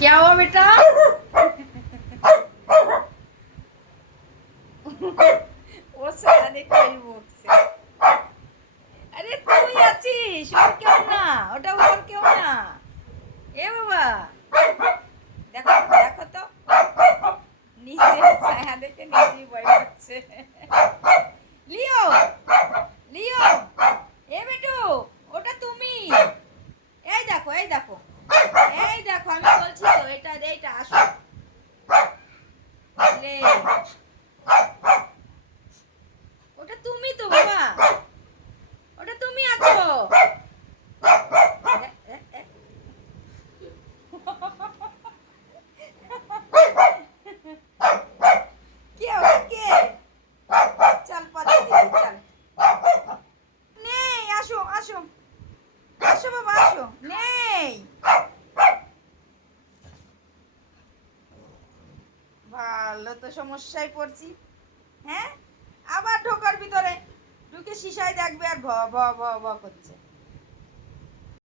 क्या हुआ बेटा ও সারাদিন কই বকছে আরে তুই আছিস ওর কেউ না ওটা ওর কেউ না এ বাবা দেখো দেখো তো নিজে ছায়া দেখে নিজেই ভয় পাচ্ছে লে ওটা তুমি তো বাবা। ওটা তুমি আছো। আসো আসো। আসো বাবা আসো। নেই। ভালো তো সমস্যায় পড়ছি। হ্যাঁ? আবার ঢোকার ভিতরে। ঢুকে সিসায় দেখবে আর ভ ভ ভ করছে।